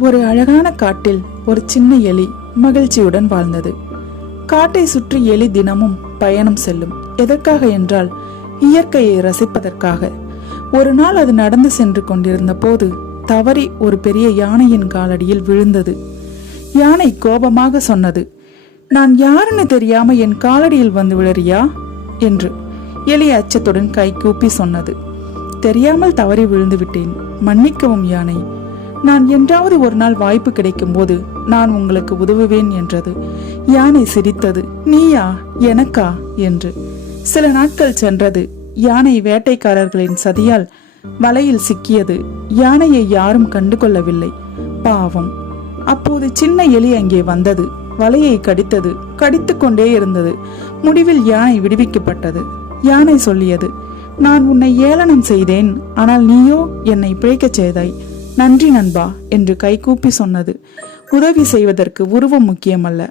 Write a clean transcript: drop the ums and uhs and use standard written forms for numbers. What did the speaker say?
ஒரு அழகான காட்டில் ஒரு சின்ன எலி மகிழ்ச்சியுடன் வாழ்ந்தது. காட்டை சுற்றி எலி தினமும் பயணம் செல்லும். எதற்காக என்றால் இயற்கையை ரசிப்பதற்காக. ஒரு நாள் அது நடந்து சென்று கொண்டிருந்த போது தவறி ஒரு பெரிய யானையின் காலடியில் விழுந்தது. யானை கோபமாக சொன்னது, "நான் யாருன்னு தெரியாம என் காலடியில் வந்து விழறியா?" என்று. எலி அச்சத்துடன் கை கூப்பி சொன்னது, "தெரியாமல் தவறி விழுந்து விட்டேன், மன்னிக்கவும் யானை. நான் என்றாவது ஒரு நாள் வாய்ப்பு கிடைக்கும் போது நான் உங்களுக்கு உதவுவேன்" என்றது. யானை சிரித்தது, "நீயா, எனக்கா?" என்று. சில நாட்கள் சென்றது. யானை வேட்டைக்காரர்களின் சதியால் வலையில் சிக்கியது. யானையை யாரும் கண்டுகொள்ளவில்லை. பாவம். அப்போது சின்ன எலி அங்கே வந்தது. வலையை கடித்தது. கடித்து கொண்டே இருந்தது. முடிவில் யானை விடுவிக்கப்பட்டது. யானை சொல்லியது, "நான் உன்னை ஏளனம் செய்தேன், ஆனால் நீயோ என்னை பிழைக்கச் செய்தாய். நன்றி நண்பா" என்று கைகூப்பி சொன்னது. உதவி செய்வதற்கு உருவம் முக்கியமல்ல,